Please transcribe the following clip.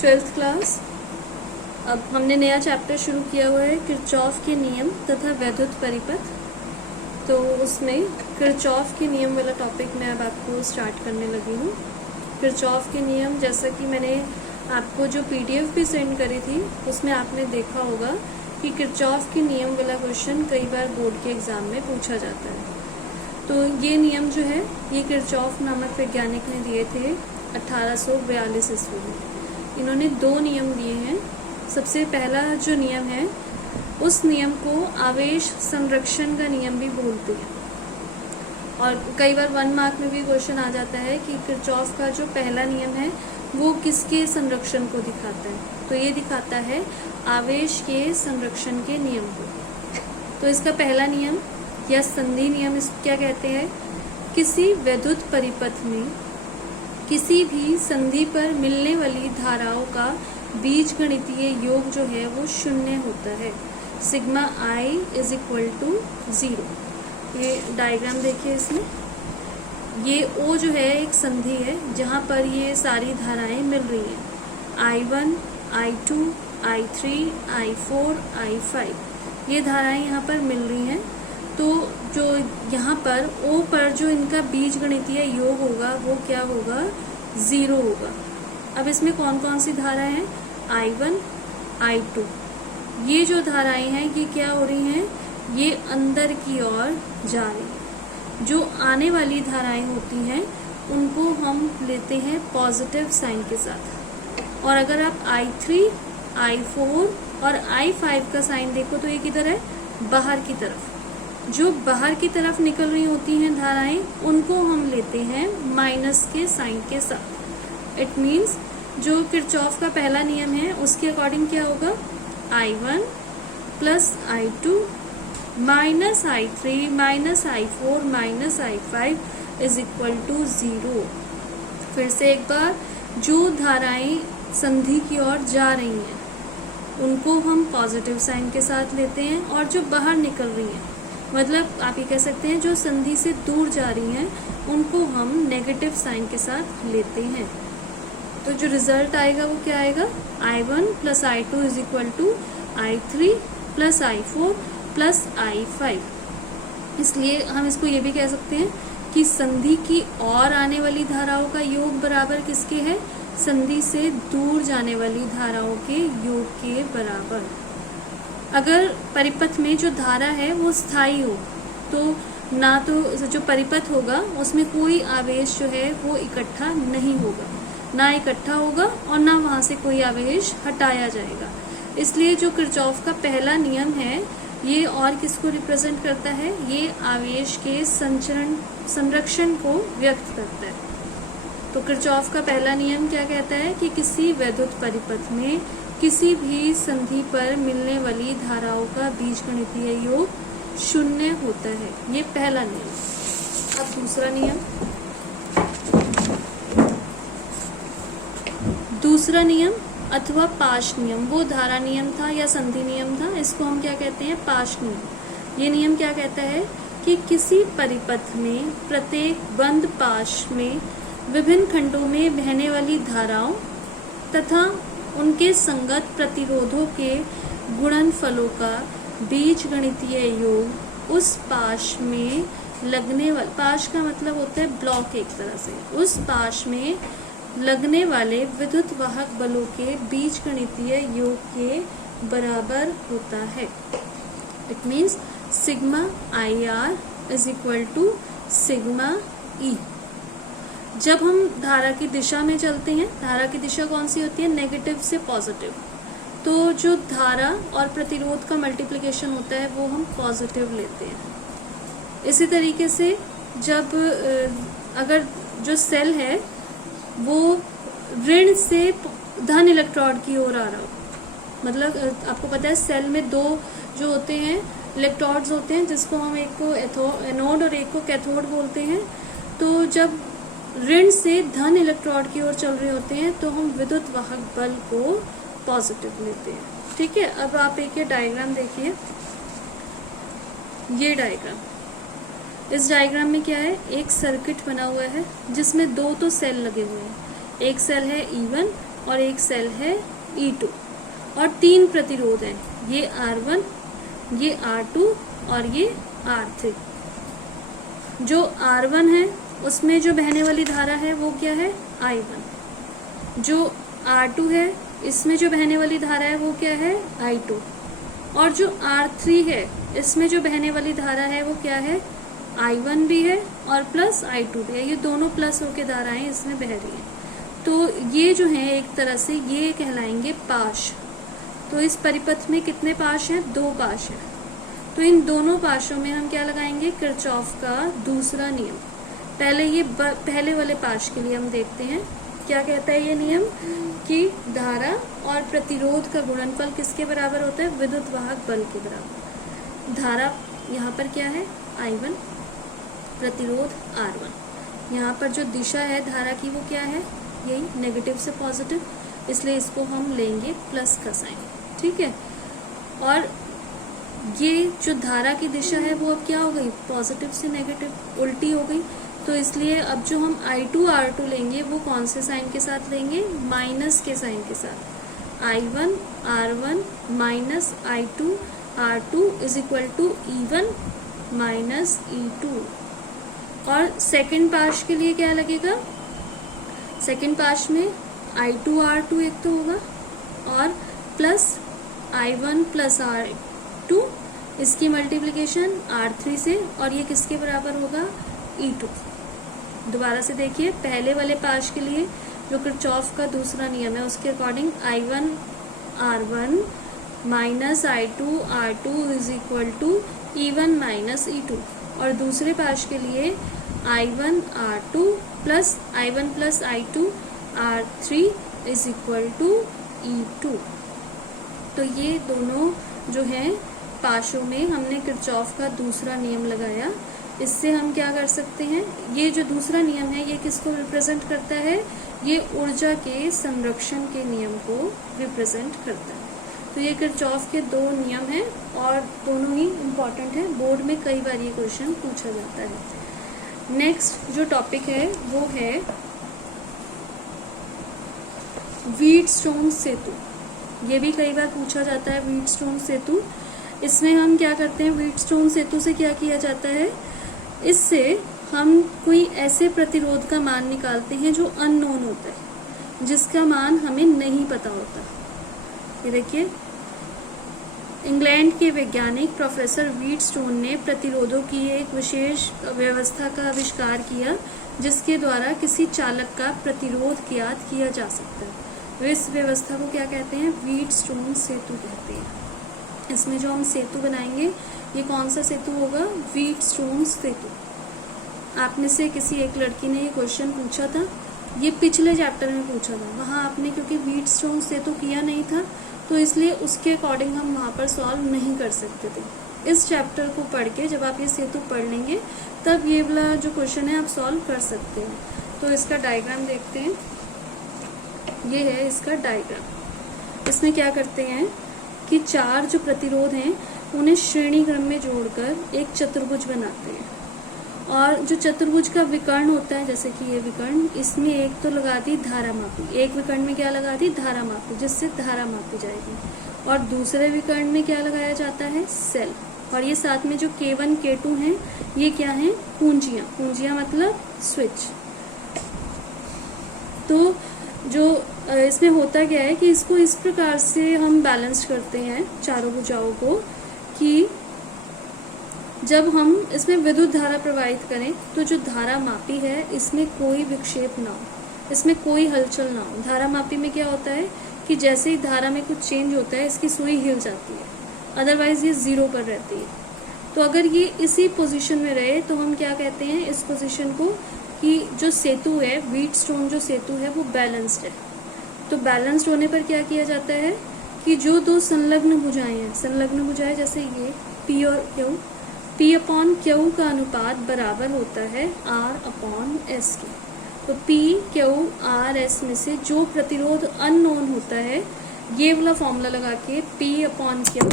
Twelfth class. अब हमने नया चैप्टर शुरू किया हुआ है किरचॉफ के नियम तथा वैद्युत परिपथ। तो उसमें किरचॉफ के नियम वाला टॉपिक मैं अब आपको स्टार्ट करने लगी हूँ। किरचॉफ के नियम, जैसा कि मैंने आपको जो पीडीएफ भी सेंड करी थी उसमें आपने देखा होगा कि किरचॉफ के नियम वाला क्वेश्चन कई बार बोर्ड के एग्ज़ाम में पूछा जाता है। तो ये नियम जो है ये किरचॉफ नामक वैज्ञानिक ने दिए थे 1842 ईस्वी में। इन्होंने दो नियम दिए हैं। सबसे पहला जो नियम है उस नियम को आवेश संरक्षण का नियम भी बोलते हैं, और कई बार 1 मार्क में भी क्वेश्चन आ जाता है कि किरचॉफ का जो पहला नियम है वो किसके संरक्षण को दिखाता है। तो ये दिखाता है आवेश के संरक्षण के नियम को। तो इसका पहला नियम या संधि नियम इस क्या कहते हैं, किसी वैद्युत परिपथ में किसी भी संधि पर मिलने वाली धाराओं का बीजगणितीय योग जो है वो शून्य होता है। Sigma I is equal to 0। ये डायग्राम देखिए, इसमें ये O जो है एक संधि है जहाँ पर ये सारी धाराएं मिल रही हैं। I1, I2, I3, I4, I5 ये धाराएं यहाँ पर मिल रही हैं। तो जो यहाँ पर O पर जो इनका बीजगणितीय योग होगा वो क्या होगा, 0 होगा। अब इसमें कौन कौन सी धाराएं हैं, I1, I2, ये जो धाराएं हैं ये क्या हो रही हैं, ये अंदर की ओर जा रही हैं। जो आने वाली धाराएं होती हैं उनको हम लेते हैं पॉजिटिव साइन के साथ। और अगर आप I3, I4 और I5 का साइन देखो तो ये किधर है, बाहर की तरफ। जो बाहर की तरफ निकल रही होती हैं धाराएं उनको हम लेते हैं माइनस के साइन के साथ। इट मीन्स जो किरचॉफ का पहला नियम है उसके अकॉर्डिंग क्या होगा, I1 plus I2 minus I3 minus I4 minus I5 is equal to 0। फिर से एक बार, जो धाराएं संधि की ओर जा रही हैं उनको हम पॉजिटिव साइन के साथ लेते हैं, और जो बाहर निकल रही हैं, मतलब आप ये कह सकते हैं जो संधि से दूर जा रही हैं उनको हम नेगेटिव साइन के साथ लेते हैं। तो जो रिजल्ट आएगा वो क्या आएगा, I1 plus I2 is equal to I3 plus I4 plus I5। इसलिए हम इसको ये भी कह सकते हैं कि संधि की ओर आने वाली धाराओं का योग बराबर किसके है, संधि से दूर जाने वाली धाराओं के योग के बराबर। अगर परिपथ में जो धारा है वो स्थायी हो तो ना तो जो परिपथ होगा उसमें कोई आवेश जो है वो इकट्ठा नहीं होगा, ना इकट्ठा होगा और ना वहाँ से कोई आवेश हटाया जाएगा। इसलिए जो किरचॉफ का पहला नियम है ये और किसको रिप्रेजेंट करता है, ये आवेश के संरक्षण को व्यक्त करता है। तो किरचॉफ का पहला नियम क्या कहता है कि किसी वैद्युत परिपथ में किसी भी संधि पर मिलने वाली धाराओं का बीजगणितीय योग शून्य होता है। ये पहला नियम। अब दूसरा नियम, दूसरा नियम अथवा पाश नियम, वो धारा नियम था या संधि नियम था, इसको हम क्या कहते हैं, पाश नियम। ये नियम क्या कहता है कि किसी परिपथ में प्रत्येक बंद पाश में विभिन्न खंडों में बहने वाली धाराओं तथा उनके संगत प्रतिरोधों के गुणनफलों का बीजगणितीय योग उस पाश में लगने वाले, पाश का मतलब होता है ब्लॉक एक तरह से, उस पाश में लगने वाले विद्युत वाहक बलों के बीजगणितीय योग के बराबर होता है। It means sigma IR is equal to sigma E। जब हम धारा की दिशा में चलते हैं, धारा की दिशा कौन सी होती है, नेगेटिव से पॉजिटिव, तो जो धारा और प्रतिरोध का मल्टीप्लिकेशन होता है वो हम पॉजिटिव लेते हैं। इसी तरीके से जब अगर जो सेल है वो ऋण से धन इलेक्ट्रोड की ओर आ रहा हो, मतलब आपको पता है सेल में दो जो होते हैं इलेक्ट्रोड्स होते हैं, जिसको हम एक को एनोड और एक को कैथोड बोलते हैं। तो जब ऋण से धन इलेक्ट्रोड की ओर चल रहे होते हैं तो हम विद्युत वाहक बल को पॉजिटिव लेते हैं। ठीक है, अब आप एक ये डायग्राम देखिए, ये डायग्राम, इस डायग्राम में क्या है, एक सर्किट बना हुआ है जिसमें दो तो सेल लगे हुए हैं। एक सेल है E1 और एक सेल है E2 और 3 प्रतिरोध हैं, ये R1, ये R2 और ये R3। जो R1 है उसमें जो बहने वाली धारा है वो क्या है, I1। जो R2 है इसमें जो बहने वाली धारा है वो क्या है, I2। और जो R3 है इसमें जो बहने वाली धारा है वो क्या है, I1 भी है और प्लस I2 भी है। ये दोनों प्लस होके धाराएं इसमें बह रही हैं। तो ये जो है एक तरह से ये कहलाएंगे पाश। तो इस परिपथ में कितने पाश हैं, 2 पाश हैं। तो इन दोनों पाशों में हम क्या लगाएंगे, किरचॉफ का दूसरा नियम। पहले ये पहले वाले पाश के लिए हम देखते हैं क्या कहता है ये नियम, कि धारा और प्रतिरोध का गुणनफल किसके बराबर होता है, विद्युत वाहक बल के बराबर। धारा यहाँ पर क्या है, I1, प्रतिरोध R1। यहाँ पर जो दिशा है धारा की वो क्या है, यही नेगेटिव से पॉजिटिव, इसलिए इसको हम लेंगे प्लस का साइन, ठीक है। और ये जो धारा की दिशा है वो अब क्या हो गई, पॉजिटिव से नेगेटिव उल्टी हो गई। तो इसलिए अब जो हम I2 R2 लेंगे वो कौन से साइन के साथ लेंगे, माइनस के साइन के साथ। I1 R1 minus I2 R2 is equal to E1 minus E2। और सेकेंड पाश के लिए क्या लगेगा, सेकेंड पाश में I2 R2 एक तो होगा और प्लस I1 प्लस R2, इसकी मल्टीप्लिकेशन R3 से, और ये किसके बराबर होगा, E2। दोबारा से देखिए, पहले वाले पाश के लिए जो किरचॉफ का दूसरा नियम है उसके according I1 R1 minus I2 R2 is equal to E1 minus E2। और दूसरे पाश के लिए I1 R2 plus I1 plus I2 R3 is equal to E2। तो ये दोनों जो हैं पाशों में हमने किरचॉफ का दूसरा नियम लगाया। इससे हम क्या कर सकते हैं, ये जो दूसरा नियम है ये किसको रिप्रेजेंट करता है, ये ऊर्जा के संरक्षण के नियम को रिप्रेजेंट करता है। तो ये किरचॉफ के 2 नियम हैं और दोनों ही इम्पॉर्टेंट हैं, बोर्ड में कई बार ये क्वेश्चन पूछा जाता है। नेक्स्ट जो टॉपिक है वो है व्हीटस्टोन सेतु। ये भी कई बार पूछा जाता है व्हीटस्टोन सेतु। इसमें हम क्या करते हैं, व्हीटस्टोन सेतु से क्या किया जाता है, इससे हम कोई ऐसे प्रतिरोध का मान निकालते हैं जो अननोन होता है, जिसका मान हमें नहीं पता होता। ये देखिए, इंग्लैंड के वैज्ञानिक प्रोफेसर व्हीटस्टोन ने प्रतिरोधों की एक विशेष व्यवस्था का आविष्कार किया जिसके द्वारा किसी चालक का प्रतिरोध ज्ञात किया जा सकता है। तो इस व्यवस्था को क्या कहते हैं, व्हीटस्टोन सेतु कहते हैं। इसमें जो हम सेतु बनाएंगे ये कौन सा सेतु होगा, व्हीटस्टोन सेतु। आप में से किसी एक लड़की ने ये क्वेश्चन पूछा था, ये पिछले चैप्टर में पूछा था, वहाँ आपने क्योंकि व्हीटस्टोन सेतु किया नहीं था तो इसलिए उसके अकॉर्डिंग हम वहाँ पर सॉल्व नहीं कर सकते थे। इस चैप्टर को पढ़ के जब आप ये सेतु पढ़ लेंगे तब ये वाला जो क्वेश्चन है आप सॉल्व कर सकते हैं। तो इसका डायग्राम देखते हैं, ये है इसका डायग्राम। इसमें क्या करते हैं कि 4 जो प्रतिरोध हैं उन्हें श्रेणी क्रम में जोड़कर एक चतुर्भुज बनाते हैं। और जो चतुर्भुज का विकर्ण होता है, जैसे कि ये विकर्ण, इसमें एक तो लगा दी धारा मापी, एक विकर्ण में क्या लगा दी, धारा मापी, जिससे धारा मापी जाएगी। और दूसरे विकर्ण में क्या लगाया जाता है, सेल। और ये साथ में जो K1 K2 हैं ये क्या हैं, पूंजियाँ। पूंजियाँ मतलब स्विच। तो जो इसमें होता क्या है कि इसको इस प्रकार से हम बैलेंस करते हैं चारों भुजाओं को, कि जब हम इसमें विद्युत धारा प्रवाहित करें तो जो धारा मापी है इसमें कोई विक्षेप ना हो, इसमें कोई हलचल ना हो। धारा मापी में क्या होता है कि जैसे ही धारा में कुछ चेंज होता है इसकी सुई हिल जाती है, अदरवाइज ये 0 पर रहती है। तो अगर ये इसी पोजीशन में रहे तो हम क्या कहते हैं इस पोजीशन को, कि जो सेतु है, व्हीटस्टोन जो सेतु है वो बैलेंस्ड है। तो बैलेंस्ड होने पर क्या किया जाता है कि जो 2 संलग्न भुजाएं हैं, संलग्न भुजाएं जैसे ये P और Q, P अपॉन Q का अनुपात बराबर होता है R अपॉन S के। तो P Q R S में से जो प्रतिरोध अननोन होता है, ये वाला फॉर्मूला लगा के P अपॉन Q